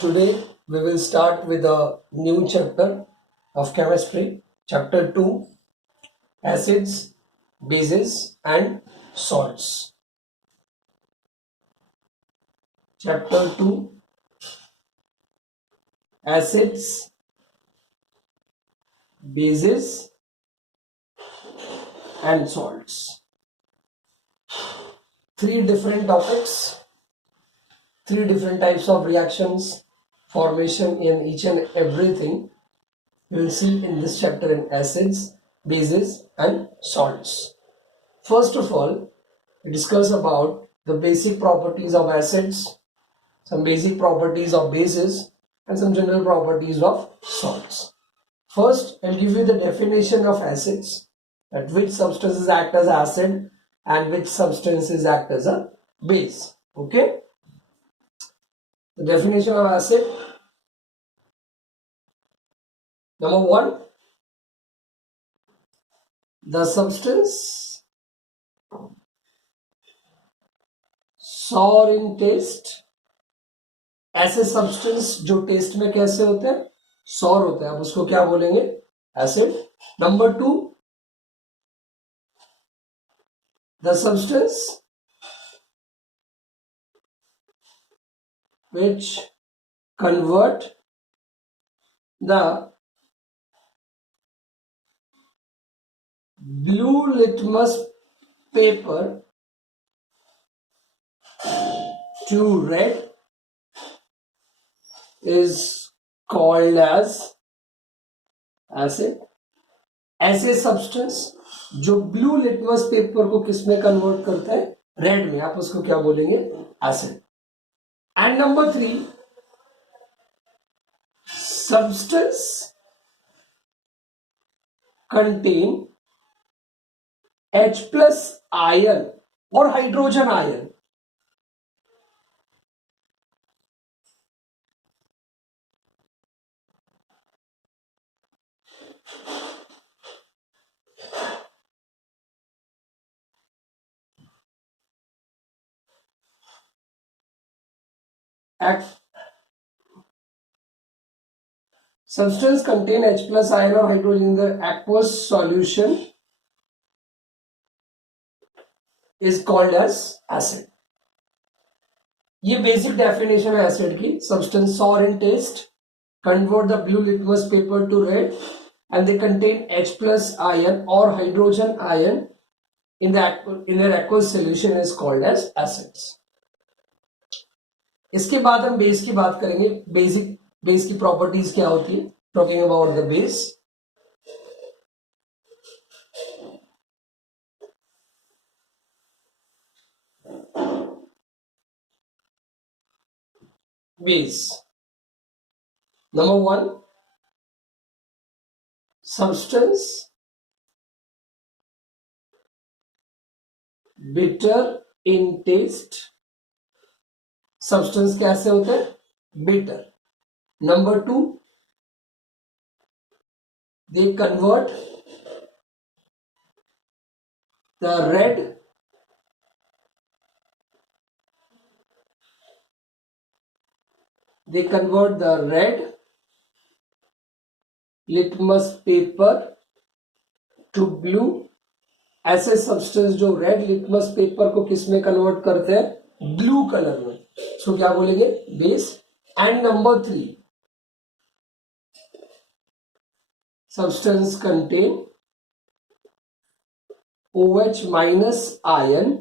Today we will start with a new chapter of chemistry, chapter 2, acids, bases and salts. Chapter 2, acids, bases and salts. Three different topics, three different types of reactions, formation in each and everything you will see in this chapter in acids, bases and salts. First of all, we discuss about the basic properties of acids, some basic properties of bases and some general properties of salts. First, I'll give you the definition of acids, that which substances act as acid and which substances act as a base. Okay? The definition of acid. Number one, the substance sour in taste. ऐसे substance जो test में कैसे होते हैं, sorry होते हैं, आप उसको क्या बोलेंगे, acid. Number two, the substance which convert the blue litmus paper to red is called as acid. ऐसे सब्सटेंस जो ब्लू लिटमस पेपर को किसमें कन्वर्ट करता है, रेड में, आप उसको क्या बोलेंगे, acid. And number three, substance contain H plus ion or hydrogen ion at substance contain H plus ion or hydrogen in the aqueous solution is called as acid. ये बेसिक डेफिनेशन है acid की. Substance sour in taste, convert the blue litmus paper to red, and they contain H plus ion or hydrogen ion in their aqueous solution is called as acids. इसके बाद हम base की बात करेंगे. Basic base की properties क्या होती है, talking about the base. Base. Number one, substance bitter in taste. Substance कैसे होते हैं, bitter. Number two, they convert the red litmus paper to blue. ऐसे सब्सटेंस जो रेड लिटमस पेपर को किसमें कन्वर्ट करते हैं, ब्लू कलर में, सो क्या बोलेंगे, base. And number three, substance contain OH minus ion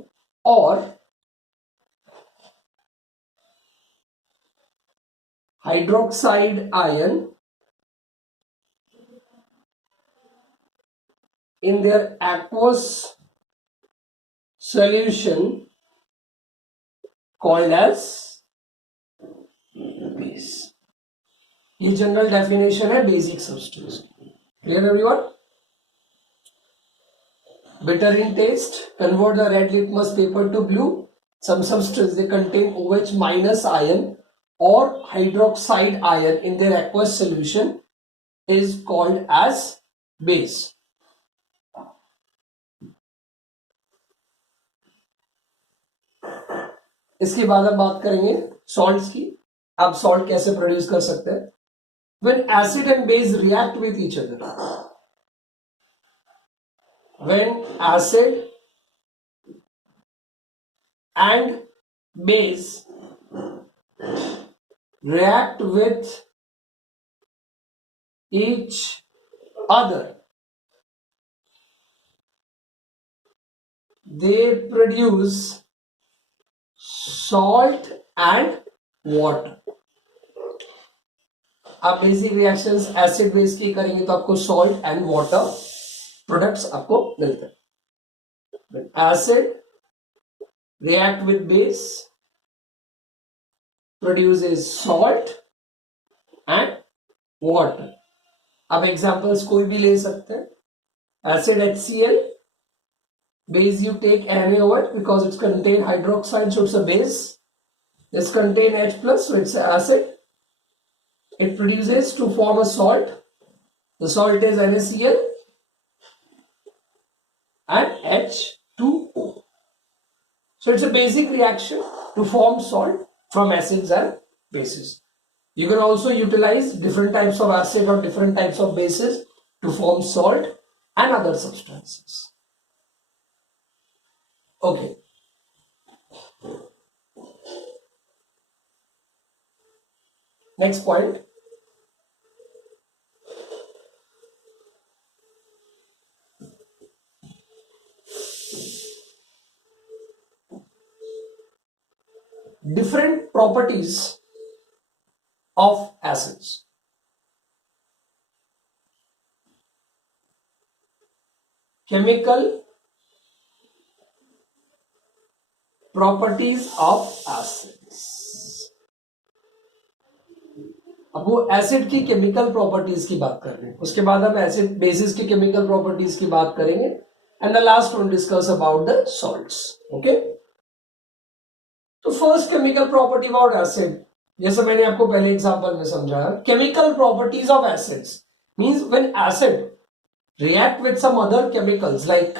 और hydroxide ion in their aqueous solution called as base. ये जनरल डेफिनेशन है basic substance. Clear everyone? Bitter in taste, convert the red litmus paper to blue. Some substance they contain OH minus ion or hydroxide ion in their aqueous solution is called as base. इसके बाद हम बात करेंगे salts की. आप salt कैसे produce कर सकते हैं? When acid and base react with each other, when acid and base react with each other, they produce salt and water. आप बेसिक रिएक्शंस एसिड बेस की करेंगे तो आपको सॉल्ट एंड वाटर प्रोडक्ट्स आपको मिलते हैं. Acid react with base produces salt and water. अब examples कोई भी ले सकते हैं. Acid HCl, base you take NaOH because it's contain hydroxide, so it's a base. This contain H plus, so it's an acid. It produces to form a salt. The salt is NaCl and H2O. So it's a basic reaction to form salt from acids and bases. You can also utilize different types of acid or different types of bases to form salt and other substances. Okay. Next point. Different properties of acids. Chemical properties of acids. अब वो acid की chemical properties की बात कर रहे हैं, उसके बाद हम एसिड बेसिस की केमिकल प्रॉपर्टीज की बात करेंगे, and the last one discuss about the salts. Okay, तो first chemical property about acid, जैसे मैंने आपको पहले एग्जांपल में समझाया, chemical properties of acids means when acid react with some other chemicals like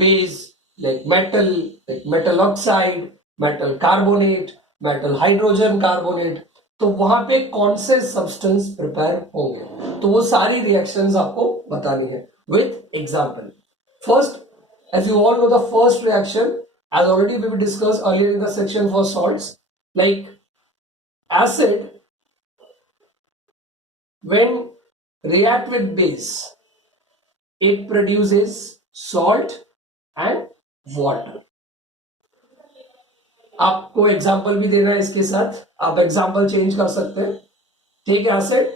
base, like metal oxide, metal carbonate, metal hydrogen carbonate, तो वहां पे कौन से सब्सटेंस प्रिपेयर होंगे, तो वो सारी रिएक्शंस आपको बतानी है with example. First, as you all know, the first reaction as already we discussed earlier in the section for salts, like acid when react with base, it produces salt and water. आपको example भी देना है इसके साथ, आप example change कर सकते हैं. ठीक है, acid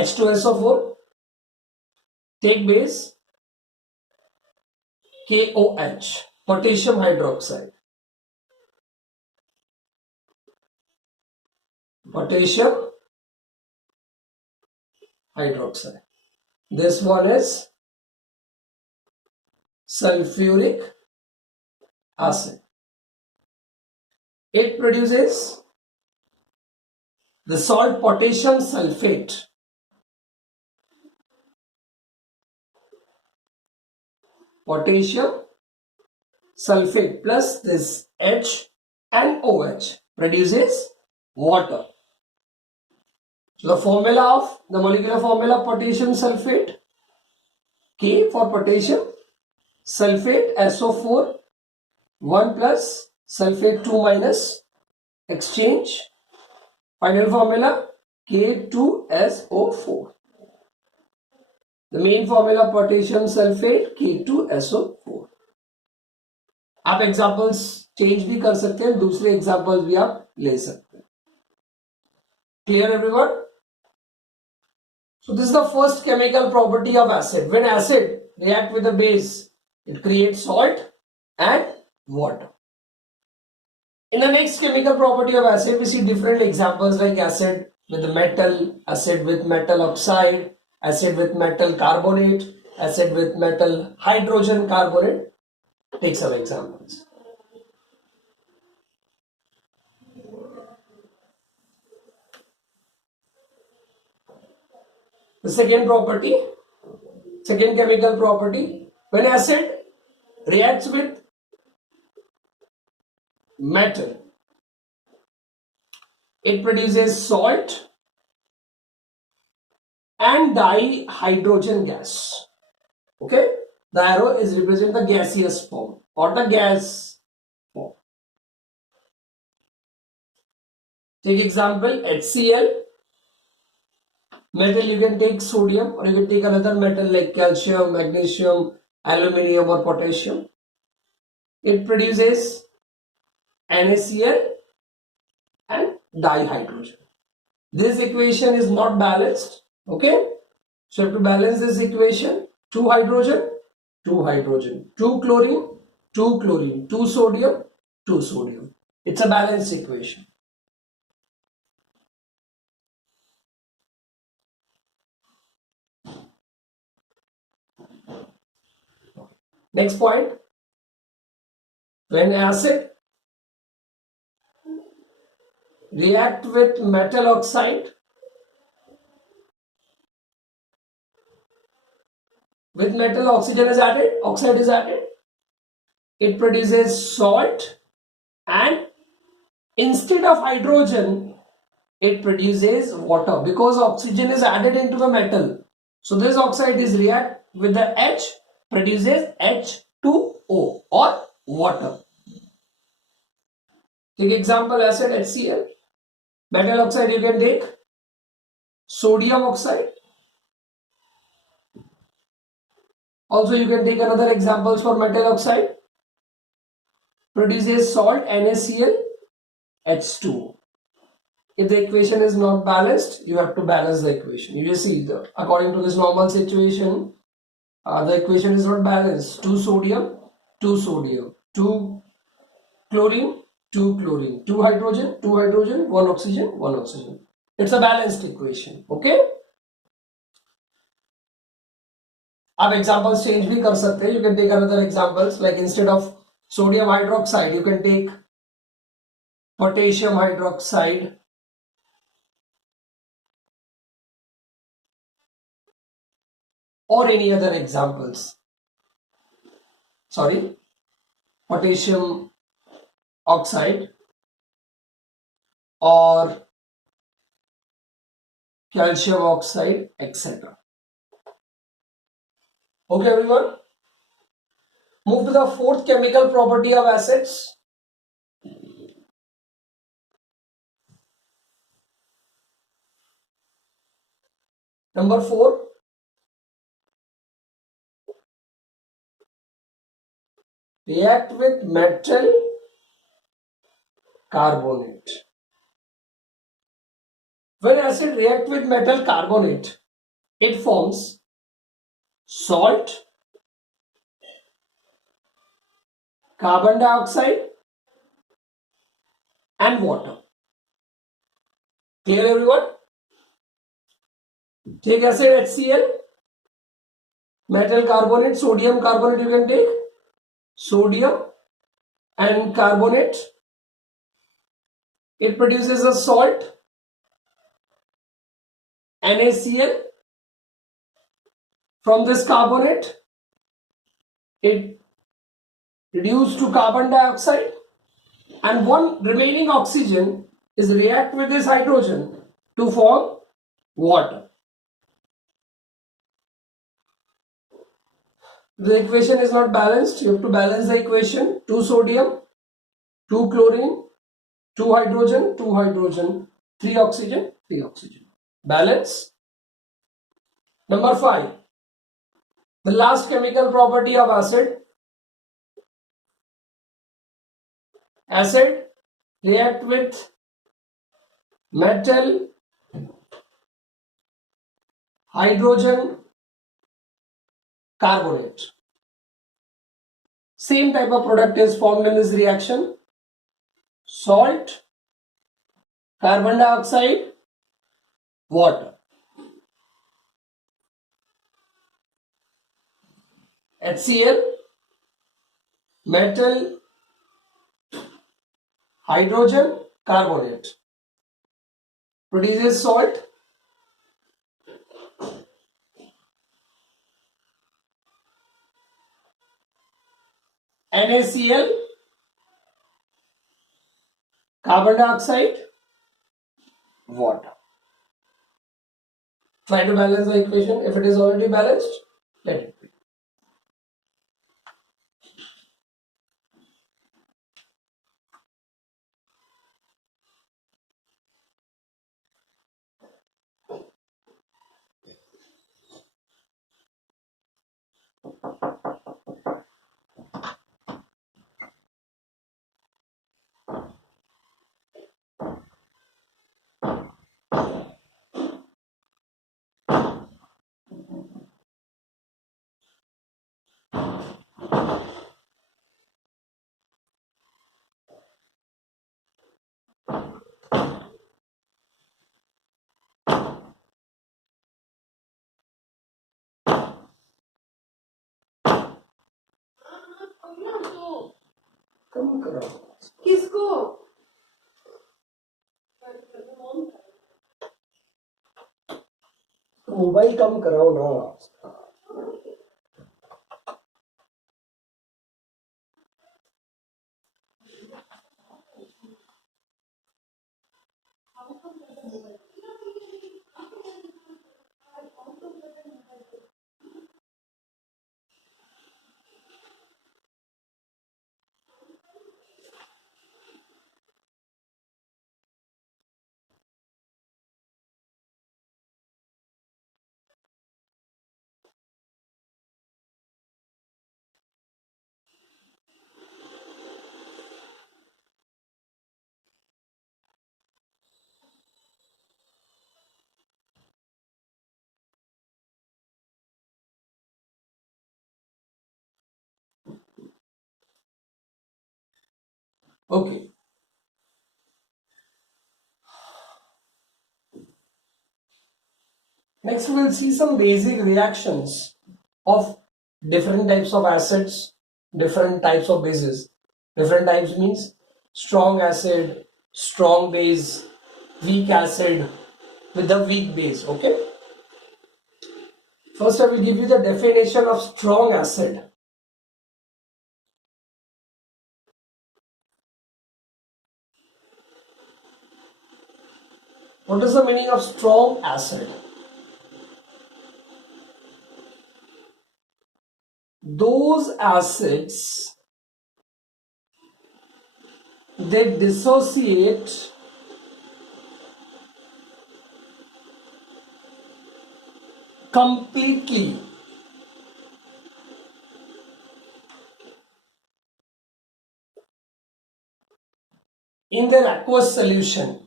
H2SO4, take base KOH, potassium hydroxide, potassium hydroxide. This one is sulfuric acid. It produces the salt potassium sulfate. Potassium sulfate plus this H and OH produces water. So the formula of the molecular formula of potassium sulfate, K for potassium, sulfate SO4, 1 plus sulfate 2 minus, exchange, final formula K2SO4. The main formula potassium sulfate K2SO4. आप examples change भी कर सकते हैं, दूसरे examples भी आप ले सकते हैं. Clear everyone? So this is the first chemical property of acid. When acid react with the base, it creates salt and water. In the next chemical property of acid, we see different examples like acid with metal, acid with metal oxide, acid with metal carbonate, acid with metal hydrogen carbonate. Take some examples. The second property, second chemical property, when acid reacts with metal, it produces salt and dihydrogen gas. Okay, the arrow is represent the gaseous form or the gas form. Take example HCl. Metal, you can take sodium or you can take another metal like calcium, magnesium, aluminium or potassium. It produces NaCl and dihydrogen. This equation is not balanced. Okay, so you have to balance this equation. 2 hydrogen, 2 hydrogen, 2 chlorine, 2 chlorine, 2 sodium, 2 sodium. It's a balanced equation. Next point, when acid react with metal oxide, with metal oxygen is added, oxide is added, it produces salt, and instead of hydrogen it produces water because oxygen is added into the metal. So this oxide is react with the H, produces H2O or water. Take example acid HCl. Metal oxide you can take sodium oxide. Also you can take another examples for metal oxide. Produces salt NaCl H2O. If the equation is not balanced, you have to balance the equation. You will see according to this normal situation, the equation is not balanced. 2 sodium, 2 sodium, 2 chlorine, 2 chlorine, 2 hydrogen, 2 hydrogen, 1 oxygen, 1 oxygen. It's a balanced equation. Okay. आप examples change भी कर सकते हैं. You can take another examples like instead of sodium hydroxide, you can take potassium hydroxide. Or any other examples. Sorry, potassium oxide or calcium oxide, etc. Okay, everyone. Move to the fourth chemical property of acids. Number 4. React with metal carbonate. When acid react with metal carbonate, it forms salt, carbon dioxide and water. Clear, everyone? Take acid HCl, metal carbonate, sodium carbonate you can take, sodium and carbonate. It produces a salt, NaCl. From this carbonate, it reduced to carbon dioxide, and one remaining oxygen is react with this hydrogen to form water. The equation is not balanced. You have to balance the equation. 2 sodium, 2 chlorine, 2 hydrogen, 3 oxygen, 3 oxygen. Balance. Number 5. The last chemical property of acid. Acid react with metal, hydrogen, carbonate. Same type of product is formed in this reaction. Salt, carbon dioxide, water. HCl, metal, hydrogen, carbonate. Produces salt. NaCl, carbon dioxide, water. Try to balance the equation. If it is already balanced, let it be. कम करो किसको mobile कम कराओ ना Okay. Next, we will see some basic reactions of different types of acids, different types of bases. Different types means strong acid, strong base, weak acid with the weak base. Okay. First, I will give you the definition of strong acid. What is the meaning of strong acid? Those acids, they dissociate completely in their aqueous solution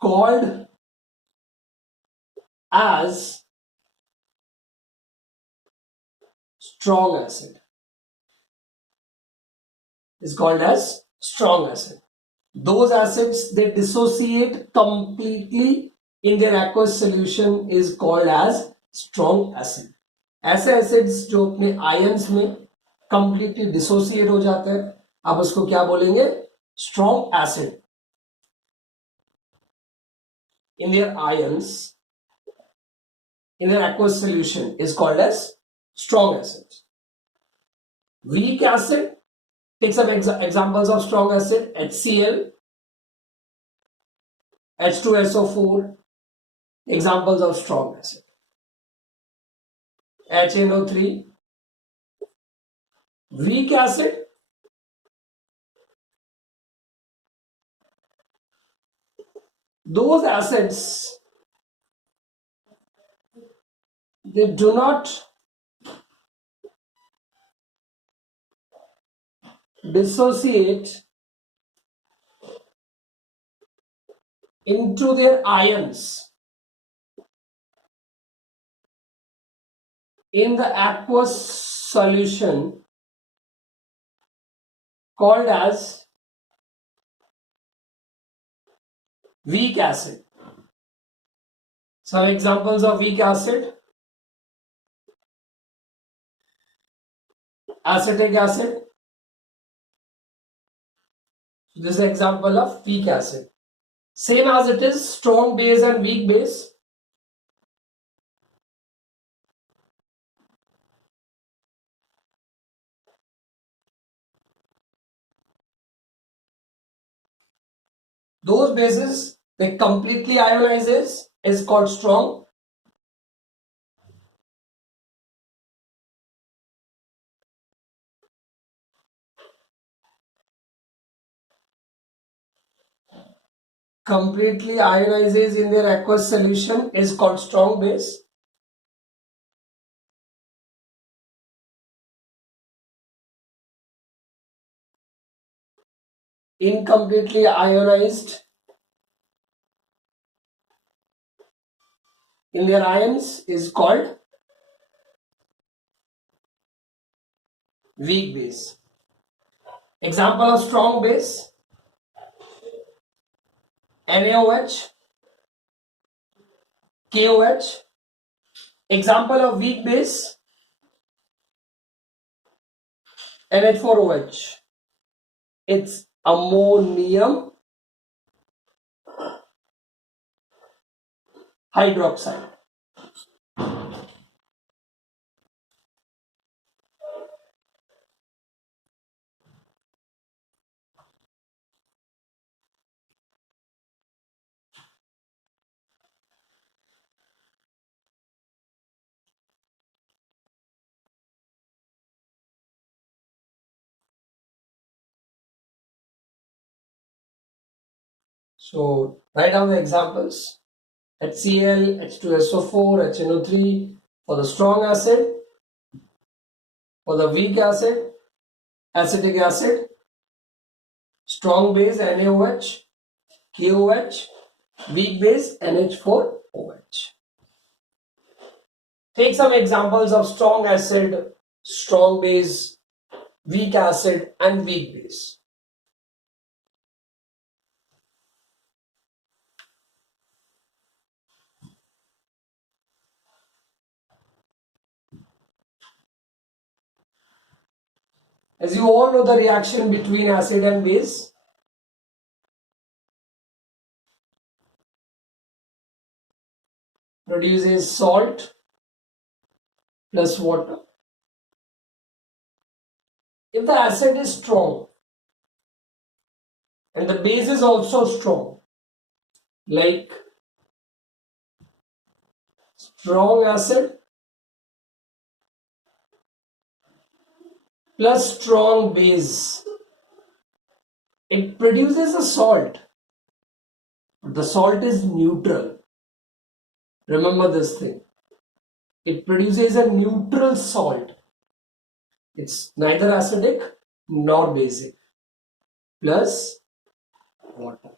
called as strong acid. Is called as strong acid. Those acids they dissociate completely in their aqueous solution is called as strong acid. ऐसे acids जो अपने ions में completely dissociate हो जाते हैं आप उसको क्या बोलेंगे strong acid in their ions in their aqueous solution is called as strong acids. Weak acid, take some examples of strong acid: HCl, H2SO4, examples of strong acid. HNO3, weak acid, those acids they do not dissociate into their ions in the aqueous solution called as weak acid. Some examples of weak acid: acetic acid. This is an example of weak acid. Same as it is strong base and weak base. those bases they completely ionizes is called strong. Completely ionizes in their aqueous solution is called strong base. Incompletely ionized in their ions is called weak base. Example of strong base: NaOH, KOH. Example of weak base: NH4OH. It's ammonium hydroxide. So write down the examples: HCl, H2SO4, HNO3 for the strong acid, for the weak acid, acetic acid, strong base NaOH, KOH, weak base NH4OH. Take some examples of strong acid, strong base, weak acid and weak base. As you all know, the reaction between acid and base. Produces salt plus water. If the acid is strong and the base is also strong, like strong acid plus strong base, it produces a salt. The salt is neutral. Remember this thing. It produces a neutral salt. It's neither acidic nor basic. Plus water.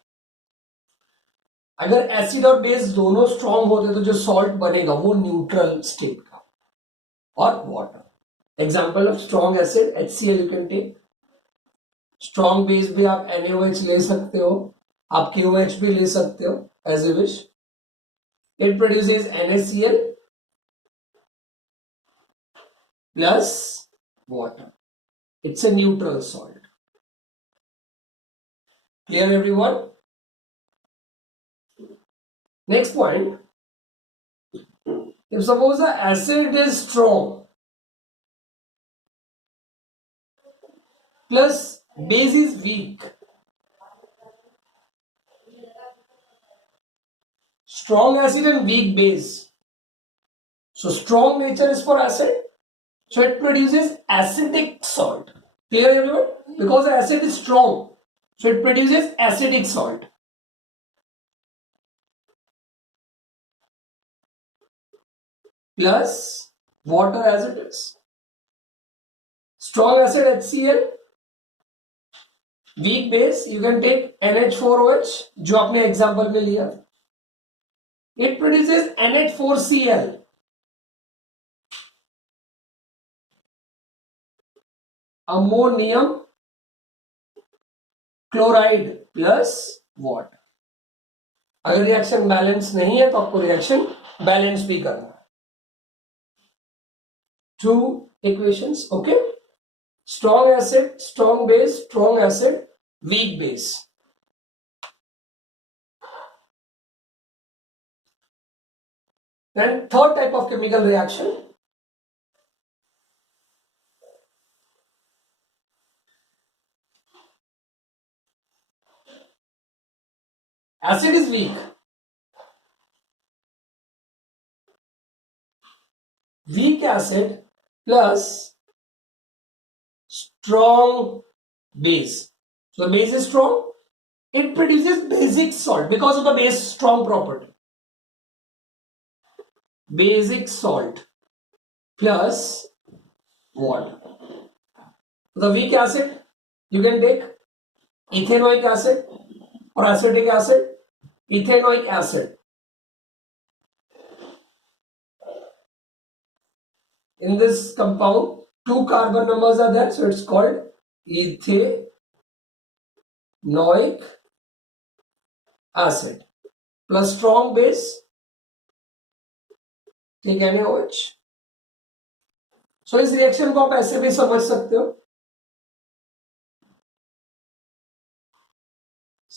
अगर acid और base दोनों strong होते तो जो salt बनेगा वो neutral state का और water. Example of strong acid HCl you can take. Strong base भी आप NaOH ले सकते हो, आप KOH भी ले सकते हो as you wish. It produces NaCl plus water. It's a neutral salt. Clear everyone? Next point. If suppose the acid is strong plus base is weak. Strong acid and weak base. So strong nature is for acid. So it produces acidic salt. Clear everyone? Because the acid is strong. So it produces acidic salt. Plus water as it is. Strong acid HCl. Weak base you can take NH4OH जो आपने example में लिया. It produces NH4Cl. Ammonium chloride plus water. अगर reaction balance नहीं है तो आपको reaction balance भी करना है. Two equations, okay? Strong acid, strong base, strong acid, weak base. Then third type of chemical reaction. acid is weak. Weak acid plus strong base. So the base is strong. It produces basic salt because of the base strong property. Basic salt plus water. The weak acid, you can take ethanoic acid or acetic acid. Ethanoic acid. In this compound, 2 carbon numbers are there, so it's called ethanoic acid. Plus strong base, take NaOH. So इस reaction को आप ऐसे भी समझ सकते हो,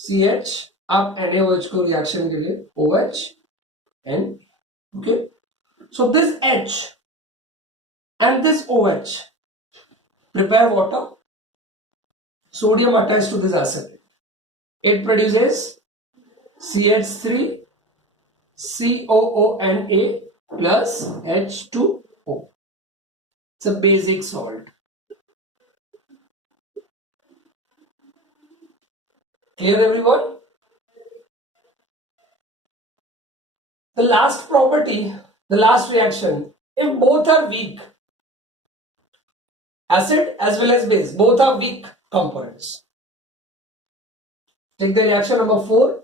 CH, आप NaOH को रिएक्शन के लिए OH, N, okay. So this H and this OH prepare water, sodium attached to this acid. It produces CH3 COONA plus H2O. It's a basic salt. Clear everyone? The last property, the last reaction, if both are weak, acid as well as base, both are weak compounds. Take the reaction number 4.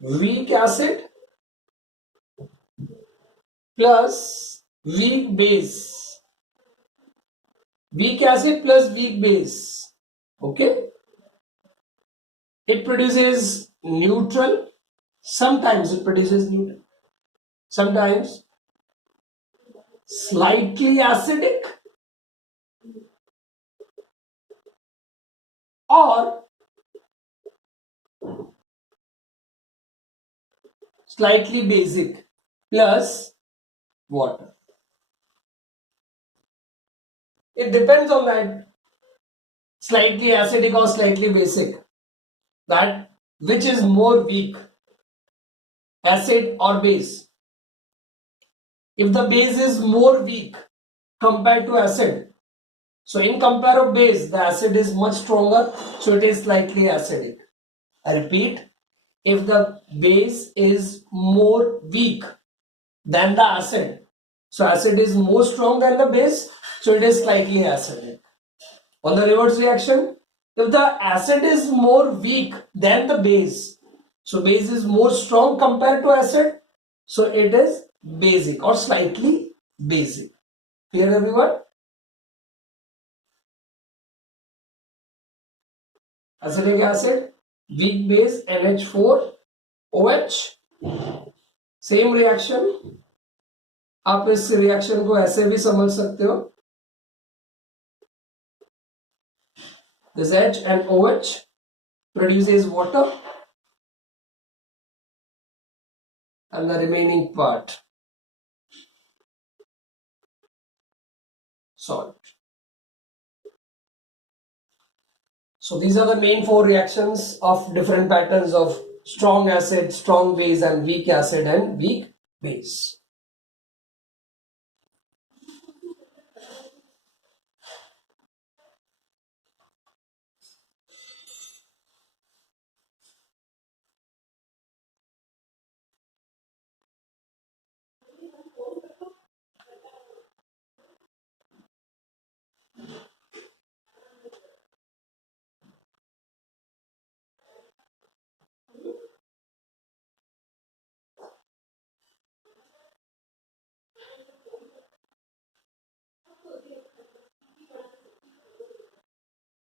Weak acid plus weak base. Weak acid plus weak base. Okay. It produces neutral. Sometimes it produces neutral. Sometimes slightly acidic or slightly basic plus water. It depends on that slightly acidic or slightly basic, that which is more weak, acid or base. If the base is more weak compared to acid, so in compare of base, the acid is much stronger, so it is slightly acidic. I repeat, if the base is more weak than the acid, so acid is more strong than the base, so it is slightly acidic. On the reverse reaction, if the acid is more weak than the base, so base is more strong compared to acid, so it is basic or slightly basic. Clear everyone? Acetic acid, weak base NH4 OH, same reaction. आप इस reaction को ऐसे भी समझ सकते हो, this H and OH produces water and the remaining part salt. So these are the main 4 reactions of different patterns of strong acid, strong base, and weak acid and weak base.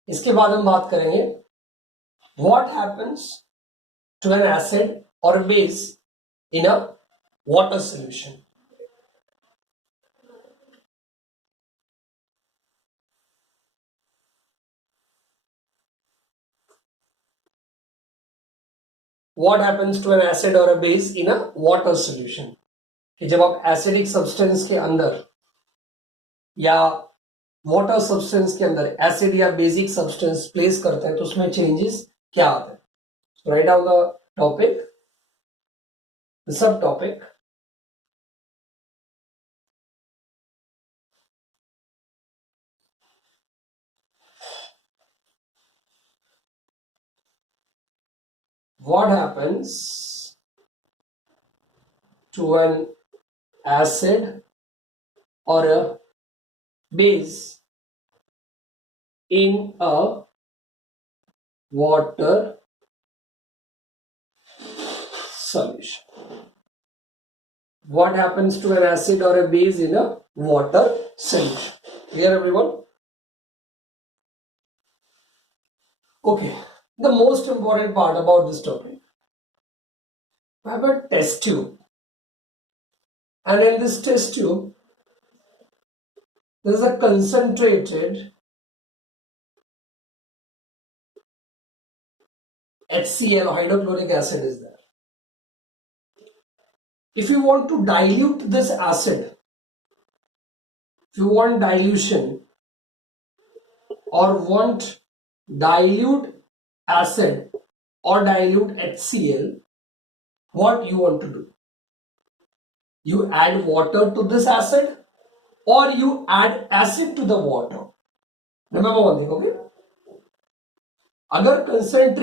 इसके बाद हम बात करेंगे what happens to an acid or a base in a water solution. What happens to an acid or a base in a water solution? कि जब आप acidic substance के अंदर या वाटर सब्सटेंस के अंदर एसिड या बेसिक सब्सटेंस प्लेस करते हैं तो उसमें चेंजेस क्या आते हैं. Write down the topic, the sub topic. What happens to an acid or a base in a water solution? What happens to an acid or a base in a water solution? Clear, everyone? Okay, the most important part about this topic. I have a test tube, and in this test tube, there is a concentrated HCl, hydrochloric acid is there. If you want to dilute this acid, if you want dilution or want dilute acid or dilute HCl, what you want to do? You add water to this acid or you add acid to the water. Remember one thing, okay? अगर concentrate